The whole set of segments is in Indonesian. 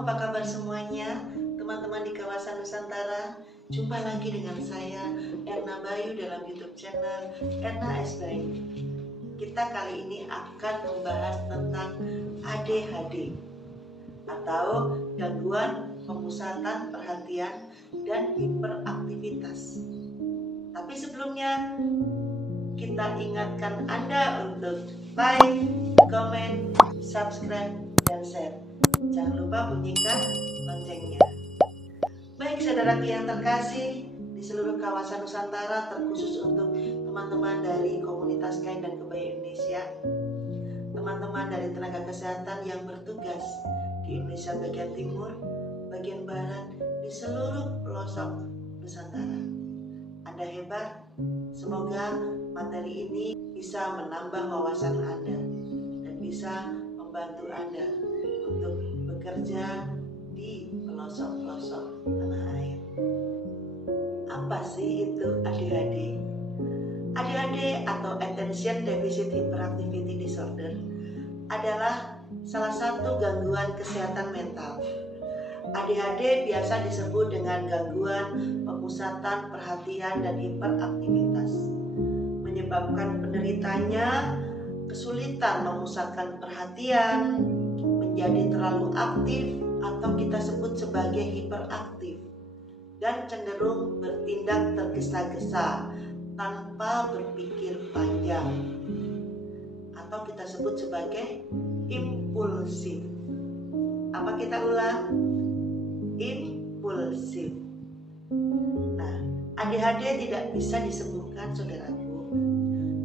Apa kabar semuanya, teman-teman di kawasan Nusantara? Jumpa lagi dengan saya, Erna Bayu, dalam YouTube channel Erna S. Bayu. Kita kali ini akan membahas tentang ADHD atau gangguan pemusatan perhatian dan hiperaktivitas. Tapi sebelumnya, kita ingatkan Anda untuk like, comment, subscribe, dan share. Jangan lupa bunyikan loncengnya. Baik saudaraku yang terkasih, di seluruh kawasan Nusantara, terkhusus untuk teman-teman dari komunitas kain dan kebaya Indonesia, teman-teman dari tenaga kesehatan yang bertugas di Indonesia bagian timur, bagian barat, di seluruh pelosok Nusantara. Anda hebat, semoga materi ini bisa menambah wawasan Anda dan bisa membantu Anda untuk bekerja di pelosok-pelosok tanah air. Apa sih itu ADHD? ADHD atau Attention Deficit Hyperactivity Disorder adalah salah satu gangguan kesehatan mental. ADHD biasa disebut dengan gangguan pemusatan perhatian dan hiperaktivitas, menyebabkan penderitanya kesulitan memusatkan perhatian, menjadi terlalu aktif atau kita sebut sebagai hiperaktif, dan cenderung bertindak tergesa-gesa tanpa berpikir panjang, atau kita sebut sebagai impulsif. Apa kita ulang? Impulsif. Nah, ADHD tidak bisa disembuhkan saudaraku.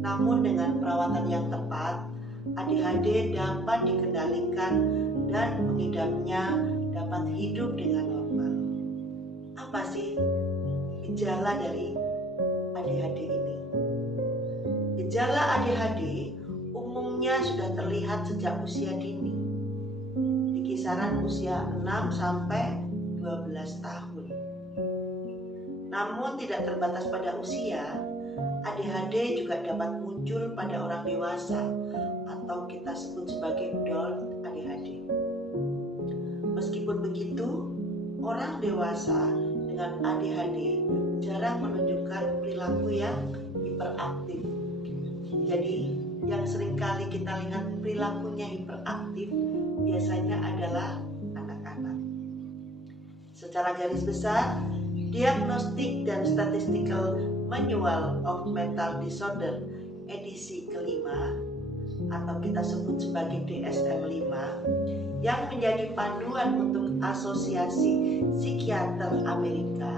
Namun dengan perawatan yang tepat, ADHD dapat dikendalikan dan pengidapnya dapat hidup dengan normal. Apa sih gejala dari ADHD ini? Gejala ADHD umumnya sudah terlihat sejak usia dini, di kisaran usia 6 sampai 12 tahun. Namun tidak terbatas pada usia, ADHD juga dapat muncul pada orang dewasa atau kita sebut sebagai adult ADHD. Meskipun begitu, orang dewasa dengan ADHD jarang menunjukkan perilaku yang hiperaktif. Jadi, yang seringkali kita lihat perilakunya hiperaktif biasanya adalah anak-anak. Secara garis besar, Diagnostic dan Statistical Manual of Mental Disorder edisi kelima atau kita sebut sebagai DSM-5 yang menjadi panduan untuk Asosiasi Psikiater Amerika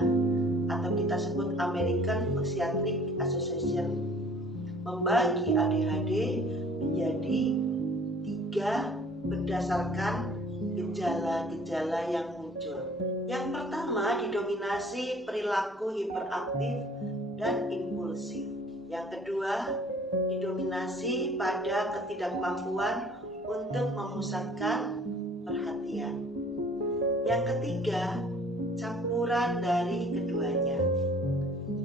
atau kita sebut American Psychiatric Association membagi ADHD menjadi 3 berdasarkan gejala-gejala yang muncul. Yang pertama didominasi perilaku hiperaktif dan impulsif. Yang kedua didominasi pada ketidakmampuan untuk memusatkan perhatian. Yang ketiga campuran dari keduanya.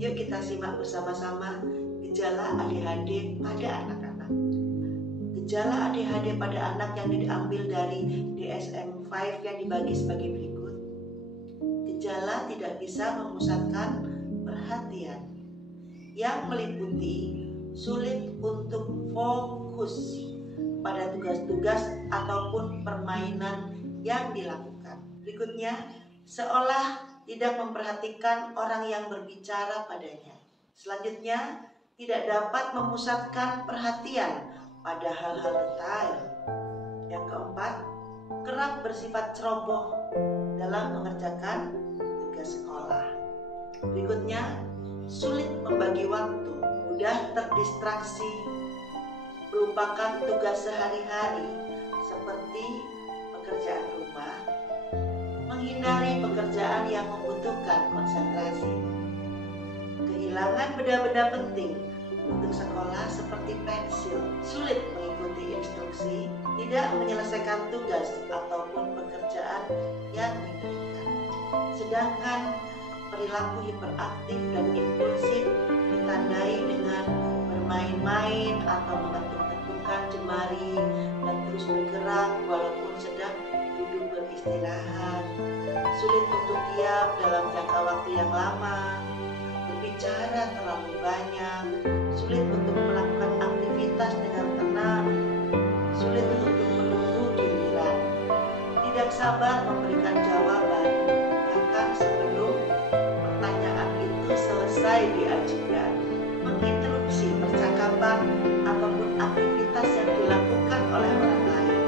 Yuk kita simak bersama-sama gejala ADHD pada anak-anak. Gejala ADHD pada anak yang diambil dari DSM-5 yang dibagi sebagai berikut. Gejala tidak bisa memusatkan perhatian yang meliputi sulit untuk fokus pada tugas-tugas ataupun permainan yang dilakukan. Berikutnya, seolah tidak memperhatikan orang yang berbicara padanya. Selanjutnya, tidak dapat memusatkan perhatian pada hal-hal detail. Yang keempat, kerap bersifat ceroboh dalam mengerjakan tugas sekolah. Berikutnya, sulit membagi waktu, mudah terdistraksi, melupakan tugas sehari-hari seperti pekerjaan rumah, menghindari yang membutuhkan konsentrasi. Kehilangan benda-benda penting untuk sekolah seperti pensil, sulit mengikuti instruksi, tidak menyelesaikan tugas ataupun pekerjaan yang diberikan. Sedangkan perilaku hiperaktif dan impulsif ditandai dengan bermain-main atau mengetuk-ketukkan jemari dan terus bergerak walaupun sedang duduk beristirahat, sulit untuk diam dalam jangka waktu yang lama, berbicara terlalu banyak, sulit untuk melakukan aktivitas dengan tenang, sulit untuk menunggu giliran, tidak sabar memberikan jawaban, bahkan sebelum pertanyaan itu selesai diajukan, menginterupsi percakapan ataupun aktivitas yang dilakukan oleh orang lain,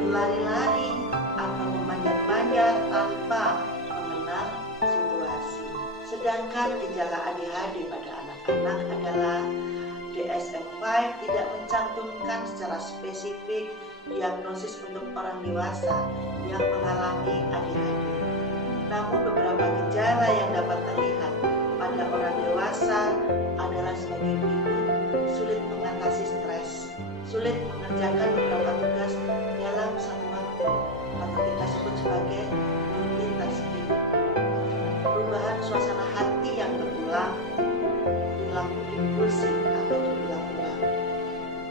berlari-lari atau memanjat-manjat tanpa mengenal situasi. Sedangkan gejala ADHD pada anak-anak adalah DSM-5 tidak mencantumkan secara spesifik diagnosis untuk orang dewasa yang mengalami ADHD. Namun beberapa gejala yang dapat terlihat pada orang dewasa adalah sebagai berikut: sulit mengatasi stres, sulit mengerjakan beberapa tugas dalam satu waktu atau kita sebut sebagai multitasking, perubahan suasana hati yang berulang, perilaku impulsif atau berulang-ulang,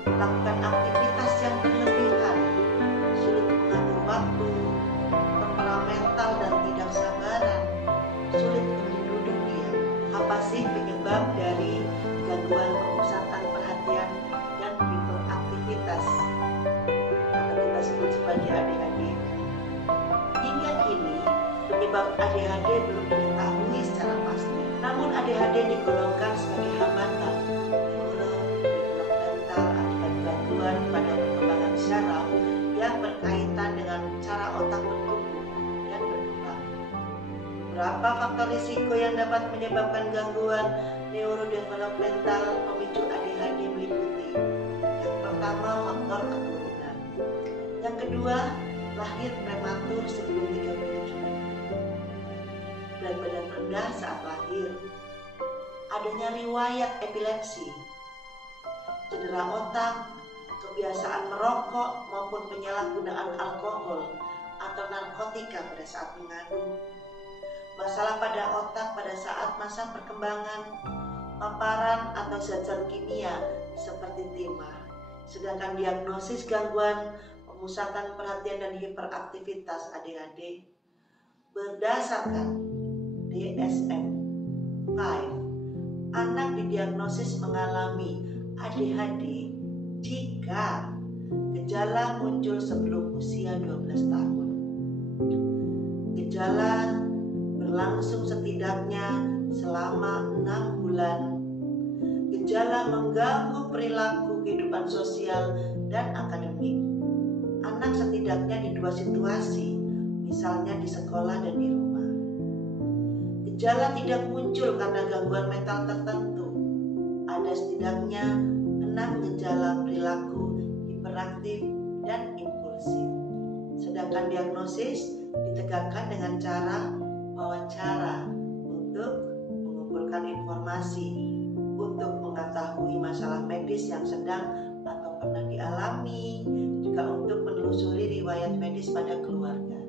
melakukan aktivitas yang berlebihan, sulit mengatur waktu, temperamental dan tidak sabaran, sulit untuk duduk diam. Apa sih penyebab dari gangguan pemusatan perhatian dan hiperaktivitas atau kita sebut sebagai ADHD? Hingga kini penyebab ADHD belum diketahui secara pasti. Namun ADHD digolongkan sebagai hambatan neurodevelopmental akibat gangguan pada perkembangan syaraf yang berkaitan dengan cara otak bertumbuh dan berkembang. Berapa faktor risiko yang dapat menyebabkan gangguan neurodevelopmental pemicu ADHD meliputi: yang pertama, faktor keturunan. Yang kedua, lahir prematur sebelum 37 minggu, berat badan rendah saat lahir, adanya riwayat epilepsi, cedera otak, kebiasaan merokok maupun penyalahgunaan alkohol atau narkotika pada saat mengandung, masalah pada otak pada saat masa perkembangan, paparan atau zat-zat kimia seperti timah. Sedangkan diagnosis gangguan pemusatan perhatian dan hiperaktivitas ADHD berdasarkan DSM-5, anak didiagnosis mengalami ADHD jika gejala muncul sebelum usia 12 tahun. Gejala berlangsung setidaknya selama 6 bulan. Gejala mengganggu perilaku kehidupan sosial dan akademik. Anak setidaknya di 2 situasi, misalnya di sekolah dan di rumah. Gejala tidak muncul karena gangguan mental tertentu. Ada setidaknya 6 gejala perilaku hiperaktif dan impulsif. Sedangkan diagnosis ditegakkan dengan cara wawancara untuk mengumpulkan informasi, untuk mengetahui masalah medis yang sedang atau pernah dialami, juga untuk menelusuri riwayat medis pada keluarga.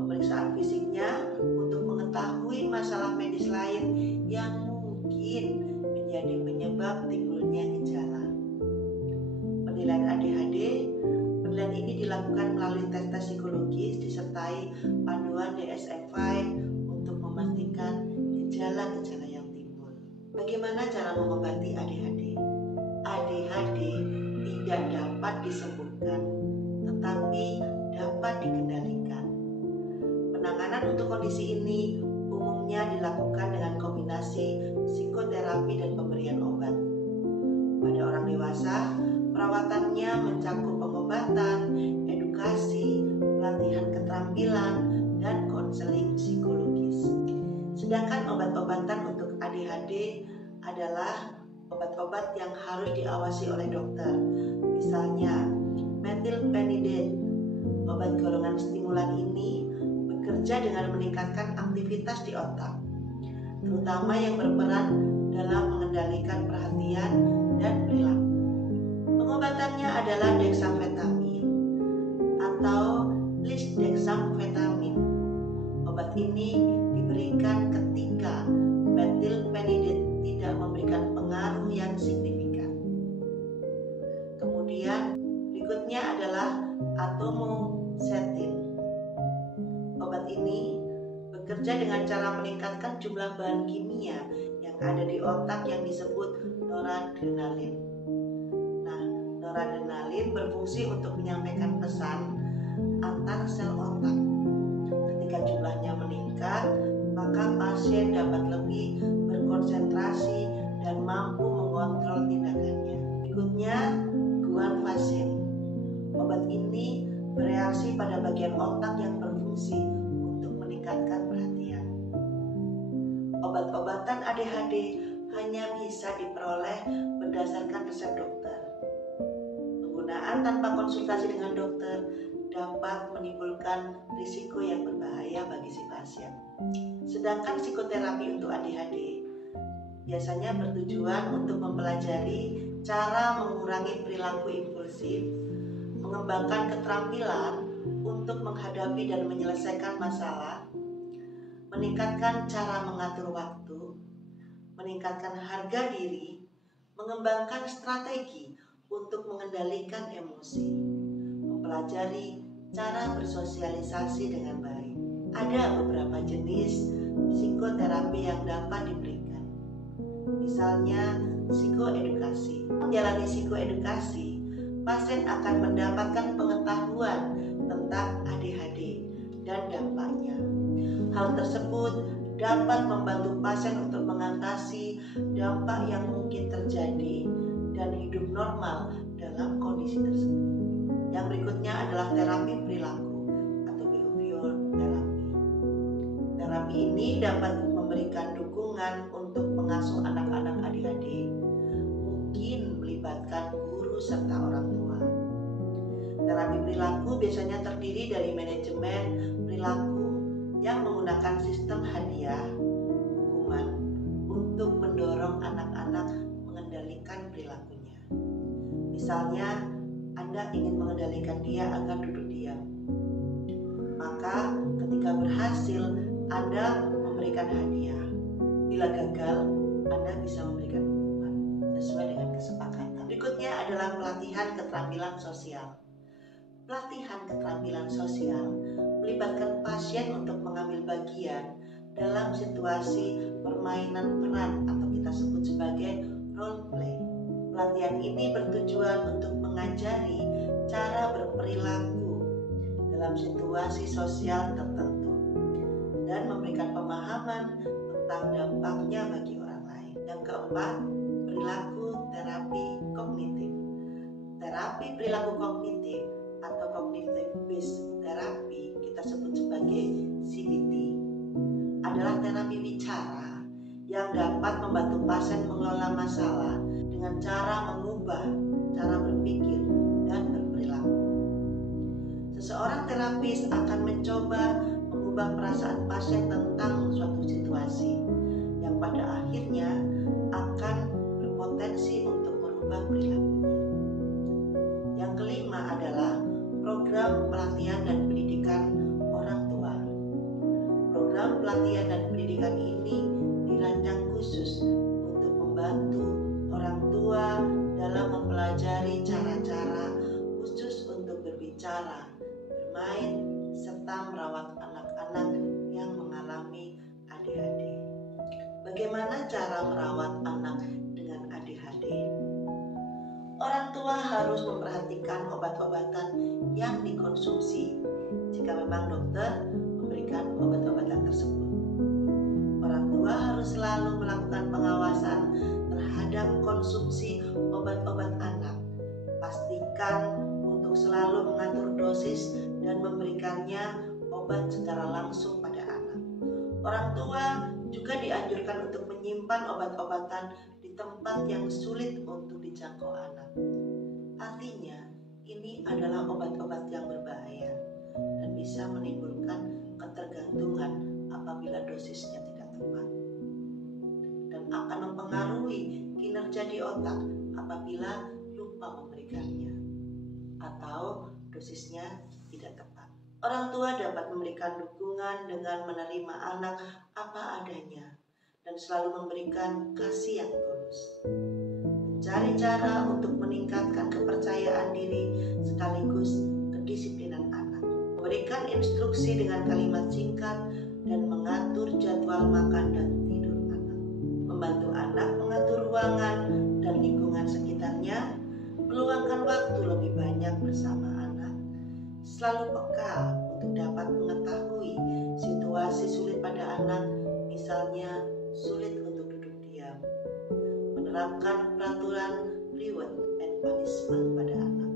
Pemeriksaan fisiknya untuk mengetahui masalah medis lain yang mungkin menjadi penyebab timbulnya gejala. Penilaian ADHD, penilaian ini dilakukan melalui tes psikologis disertai panduan DSM-5 untuk memastikan gejala-gejala yang timbul. Bagaimana cara mengobati ADHD? ADHD tidak dapat disembuhkan, tetapi dapat dikendalikan. Penanganan untuk kondisi ini umumnya dilakukan dengan kombinasi psikoterapi dan pemberian obat. Pada orang dewasa, perawatannya mencakup pengobatan, edukasi, pelatihan keterampilan, dan konseling psikologis. Sedangkan obat-obatan untuk ADHD adalah obat-obat yang harus diawasi oleh dokter. Misalnya, metilphenidate. Obat golongan stimulan ini bekerja bekerja dengan meningkatkan aktivitas di otak, terutama yang berperan dalam mengendalikan perhatian dan perilaku. Pengobatannya adalah dexamfetamin atau lisdexamfetamin. Obat ini diberikan ketika metilphenidate tidak memberikan pengaruh yang signifikan. Kemudian berikutnya adalah atomoxetin. Obat ini bekerja dengan cara meningkatkan jumlah bahan kimia yang ada di otak yang disebut noradrenalin. Nah, noradrenalin berfungsi untuk menyampaikan pesan antar sel otak. Ketika jumlahnya meningkat, maka pasien dapat lebih berkonsentrasi dan mampu mengontrol tindakannya. Berikutnya, guanfacin. Obat ini bereaksi pada bagian otak yang berfungsi untuk meningkatkan perhatian. Obat-obatan ADHD hanya bisa diperoleh berdasarkan resep dokter. Penggunaan tanpa konsultasi dengan dokter dapat menimbulkan risiko yang berbahaya bagi si pasien. Sedangkan psikoterapi untuk ADHD biasanya bertujuan untuk mempelajari cara mengurangi perilaku impulsif, mengembangkan keterampilan untuk menghadapi dan menyelesaikan masalah, meningkatkan cara mengatur waktu, meningkatkan harga diri, mengembangkan strategi untuk mengendalikan emosi, mempelajari cara bersosialisasi dengan baik. Ada beberapa jenis psikoterapi yang dapat diberikan. Misalnya psikoedukasi. Menjalani psikoedukasi, pasien akan mendapatkan pengetahuan tentang ADHD dan dampaknya. Hal tersebut dapat membantu pasien untuk mengatasi dampak yang mungkin terjadi dan hidup normal dalam kondisi tersebut. Yang berikutnya adalah terapi perilaku atau behavior therapy. Terapi ini dapat memberikan dukungan untuk pengasuh anak-anak ADHD, mungkin melibatkan guru serta orang tua. Terapi perilaku biasanya terdiri dari manajemen perilaku yang menggunakan sistem hadiah, hukuman untuk mendorong anak-anak mengendalikan perilakunya. Misalnya, Anda ingin mengendalikan dia agar duduk diam. Maka ketika berhasil, Anda memberikan hadiah. Bila gagal, Anda bisa memberikan hukuman sesuai dengan kesepakatan. Berikutnya adalah pelatihan keterampilan sosial. Pelatihan keterampilan sosial melibatkan pasien untuk mengambil bagian dalam situasi permainan peran atau kita sebut sebagai role play. Pelatihan ini bertujuan untuk mengajari cara berperilaku dalam situasi sosial tertentu dan memberikan pemahaman tentang dampaknya bagi orang lain. Yang keempat, perilaku terapi kognitif. Terapi perilaku kognitif atau cognitive based therapy, kita sebut sebagai CBT, adalah terapi bicara yang dapat membantu pasien mengelola masalah dengan cara mengubah cara berpikir dan berperilaku. Seseorang terapis akan mencoba mengubah perasaan pasien tentang suatu situasi yang pada akhirnya akan berpotensi untuk merubah perilakunya. Yang kelima adalah program pelatihan dan pendidikan orang tua. Program pelatihan dan pendidikan ini dirancang khusus untuk membantu orang tua dalam mempelajari cara-cara khusus untuk berbicara, bermain, serta merawat anak-anak yang mengalami ADHD. Bagaimana cara merawat anak dengan ADHD? Orang tua harus memperhatikan obat-obatan yang dikonsumsi jika memang dokter memberikan obat-obatan tersebut. Orang tua harus selalu melakukan pengawasan terhadap konsumsi obat-obat anak. Pastikan untuk selalu mengatur dosis dan memberikannya obat secara langsung pada anak. Orang tua juga dianjurkan untuk menyimpan obat-obatan di tempat yang sulit untuk dijangkau anak. Artinya, ini adalah obat-obat yang berbahaya dan bisa menimbulkan ketergantungan di otak apabila lupa memberikannya atau dosisnya tidak tepat. Orang tua dapat memberikan dukungan dengan menerima anak apa adanya dan selalu memberikan kasih yang tulus. Mencari cara untuk meningkatkan kepercayaan diri sekaligus kedisiplinan anak. Memberikan instruksi dengan kalimat singkat dan mengatur jadwal makan dan tidur anak. Membantu anak mengatur ruangan dan lingkungan sekitarnya. Meluangkan waktu lebih banyak bersama anak. Selalu peka untuk dapat mengetahui situasi sulit pada anak, misalnya sulit untuk duduk diam. Menerapkan peraturan reward and punishment pada anak.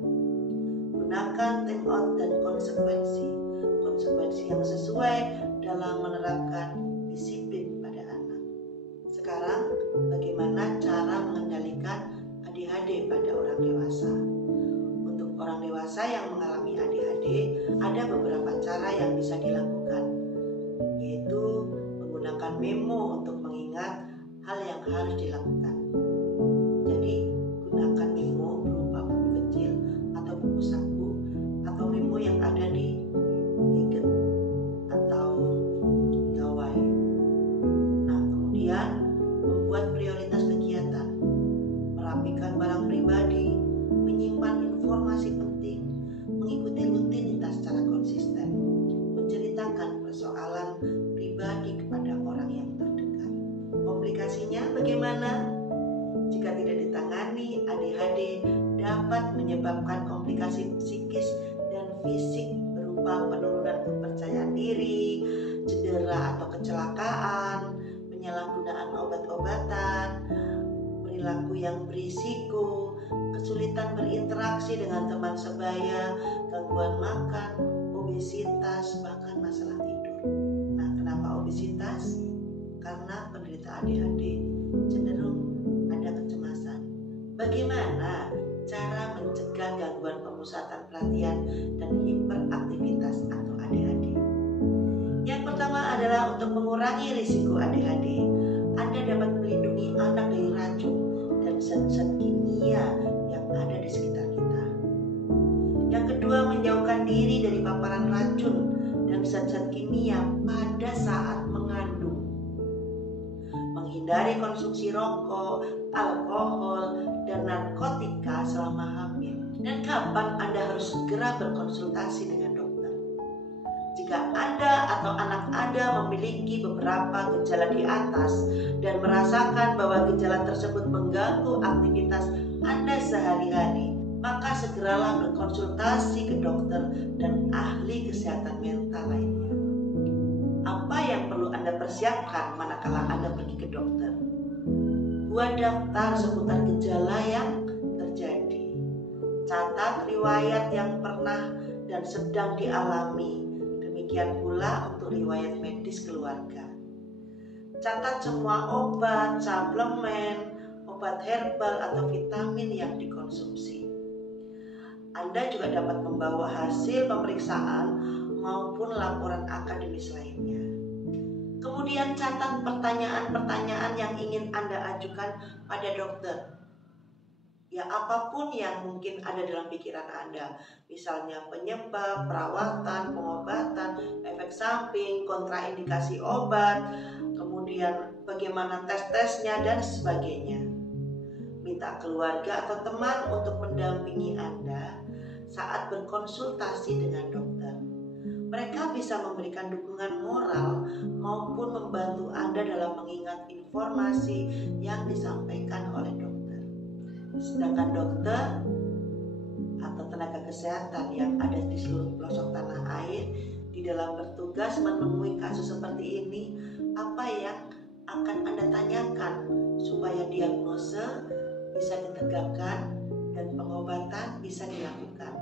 Gunakan time out dan konsekuensi yang sesuai dalam menerapkan disiplin pada anak. Sekarang, bagaimana cara mengendalikan ADHD pada orang dewasa? Untuk orang dewasa yang mengalami ADHD, ada beberapa cara yang bisa dilakukan, yaitu menggunakan memo untuk mengingat hal yang harus dilakukan. Jadi, gunakan memo berupa buku kecil atau buku saku atau memo yang ada di gadget atau gawai. Nah, kemudian membuat prioritas kegiatan, merapikan barang pribadi, menyimpan informasi penting, mengikuti rutinitas secara konsisten, menceritakan persoalan pribadi kepada orang yang terdekat. Komplikasinya bagaimana? Jika tidak ditangani, ADHD dapat menyebabkan komplikasi psikis dan fisik berupa penurunan kepercayaan diri, cedera atau kecelakaan, penyalahgunaan obat-obatan, perilaku yang berisiko, kesulitan berinteraksi dengan teman sebaya, gangguan makan, obesitas, bahkan masalah tidur. Nah, kenapa obesitas? Karena penderita ADHD cenderung ada kecemasan. Bagaimana cara mencegah gangguan pemusatan perhatian dan hiperaktivitas atau ADHD? Yang pertama adalah untuk mengurangi risiko ADHD. Anda dapat melindungi anak dari racun dan zat-zat kimia yang ada di sekitar kita. Yang kedua, menjauhkan diri dari paparan racun dan zat-zat kimia pada saat mengandung. Menghindari konsumsi rokok, alkohol, dan narkotika selama hamil. Dan kapan Anda harus segera berkonsultasi dengan dokter? Jika Anda atau anak Anda memiliki beberapa gejala di atas dan merasakan bahwa gejala tersebut mengganggu aktivitas Anda sehari-hari, maka segeralah berkonsultasi ke dokter dan ahli kesehatan mental lainnya. Apa yang perlu Anda persiapkan manakala Anda pergi ke dokter? Buat daftar seputar gejala yang terjadi. Catat riwayat yang pernah dan sedang dialami. Demikian pula untuk riwayat medis keluarga. Catat semua obat, suplemen, obat herbal atau vitamin yang dikonsumsi. Anda juga dapat membawa hasil pemeriksaan maupun laporan akademis lainnya. Kemudian catat pertanyaan-pertanyaan yang ingin Anda ajukan pada dokter. Ya, apapun yang mungkin ada dalam pikiran Anda, misalnya penyebab, perawatan, pengobatan, efek samping, kontraindikasi obat, kemudian bagaimana tes-tesnya dan sebagainya. Minta keluarga atau teman untuk mendampingi Anda saat berkonsultasi dengan dokter. Mereka bisa memberikan dukungan moral maupun membantu Anda dalam mengingat informasi yang disampaikan oleh dokter. Sedangkan dokter atau tenaga kesehatan yang ada di seluruh pelosok tanah air di dalam bertugas menemui kasus seperti ini, apa yang akan Anda tanyakan supaya diagnosa bisa ditegakkan dan pengobatan bisa dilakukan.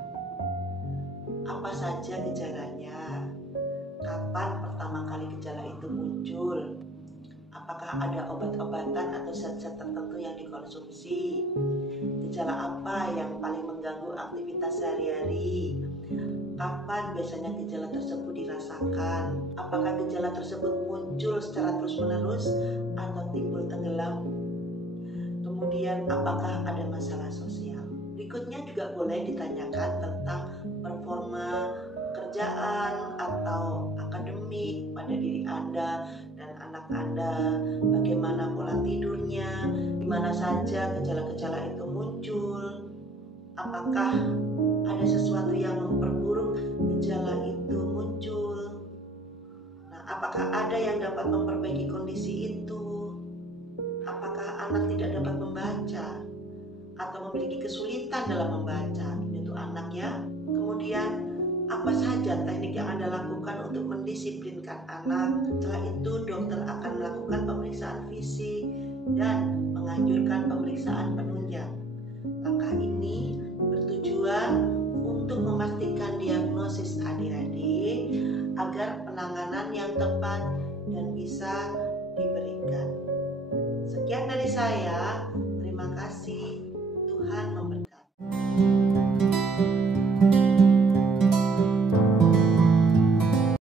Apa saja gejalanya? Kapan pertama kali gejala itu muncul? Apakah ada obat-obatan atau zat-zat tertentu yang dikonsumsi? Gejala apa yang paling mengganggu aktivitas sehari-hari? Kapan biasanya gejala tersebut dirasakan? Apakah gejala tersebut muncul secara terus-menerus atau timbul tenggelam? Kemudian apakah ada masalah sosial? Berikutnya juga boleh ditanyakan tentang performa pekerjaan atau akademik pada diri Anda dan anak Anda, bagaimana pola tidurnya, di mana saja gejala-gejala itu muncul, apakah ada sesuatu yang memperburuk gejala itu muncul. Nah, apakah ada yang dapat memperbaiki kondisi itu? Apakah anak tidak dapat membaca atau memiliki kesulitan dalam membaca? Itu anak ya. Kemudian apa saja teknik yang Anda lakukan untuk mendisiplinkan anak? Setelah itu dokter akan melakukan pemeriksaan fisik dan menganjurkan pemeriksaan penunjang. Langkah ini bertujuan untuk memastikan diagnosis adik-adik agar penanganan yang tepat dan bisa diberikan. Sekian dari saya.